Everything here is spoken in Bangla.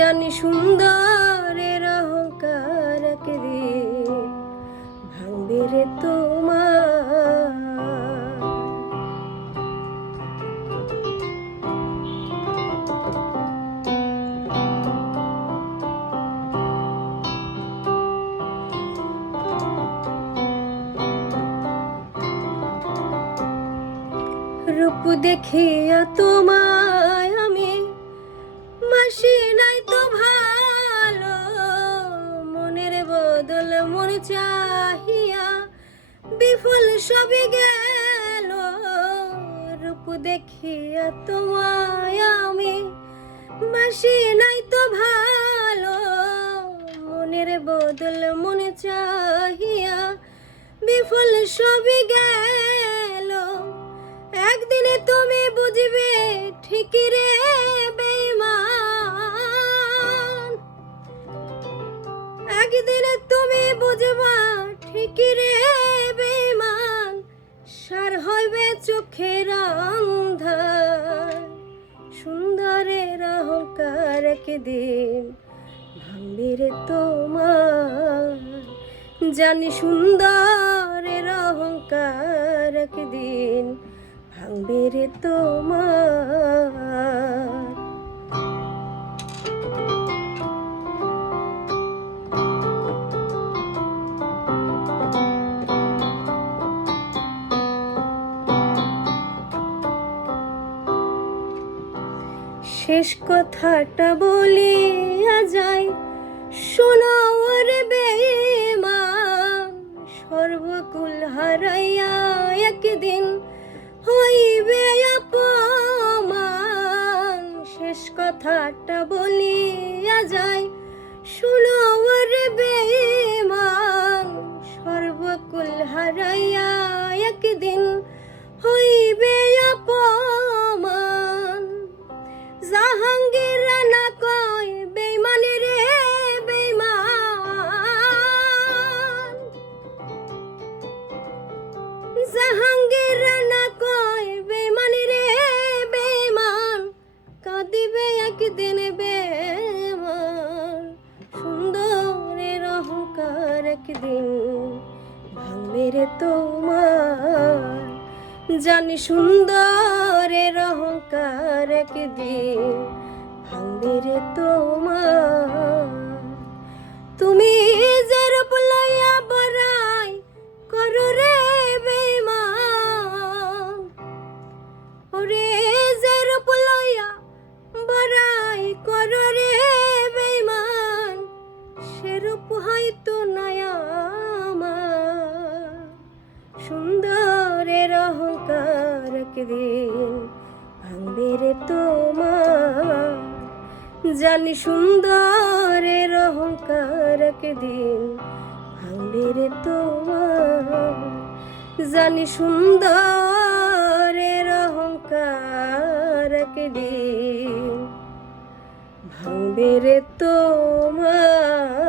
জানি সুন্দরের অহংকার একদিন ভাঙবে রে তোমার। রূপ দেখিয়া তোমায় আমি মাসি নাই তো ভালো, মনের বদল মন চাহিয়া বিফল সবই গেল। রূপ দেখিয়া তোমায় আমি মাসি নাই তো ভালো, মনের বদল মন চাহিয়া বিফল সবই গেল। একদিনে তুমি বুঝবে ঠিকই রে বেঈমান, একদিনে তুমি বুঝবা ঠিকই রে বেঈমান, সার হইবে চোখের অন্ধার। সুন্দরের অহংকার একদিন ভাঙবে রে তোমার, জানি সুন্দরের অহংকার একদিন ভাঙবে রে তোমার। শেষ কথাটা বলিয়া যাই, শোনো রে বেঈমান, সর্বকুল হারাইয়া একদিন হইবে অপমান। শেষ কথাটা বলিয়া যাই, শোনো রে বেঈমান, সর্বকুল হারাইয়া একদিন হইবে অপমান। জাহাঙ্গীর রানা কয় বেঈমানি রে বেঈমান, জাহাঙ্গীর রানা কয় বেঈমানি রে বেঈমান, কাঁদিবে একদিন বেঈমান। সুন্দরের অহংকার একদিন ভাঙবে রে তোমার, জানি সুন্দরের অহংকার একদিন ভাঙবে রে তোমার। তুমি যে রূপ লইয়া বড়াই করো রে বেঈমান, ওরে যে রূপ লইয়া বড়াই করো রে বেঈমান, সে রূপ হয়তো নাই আমার। সুন্দরের অহংকার একদিন ভাঙবে রে তোমার, জানি সুন্দরের অহংকার একদিন ভাঙবে রে তোমার, জানি সুন্দরের অহংকার একদিন ভাঙবে রে তোমার।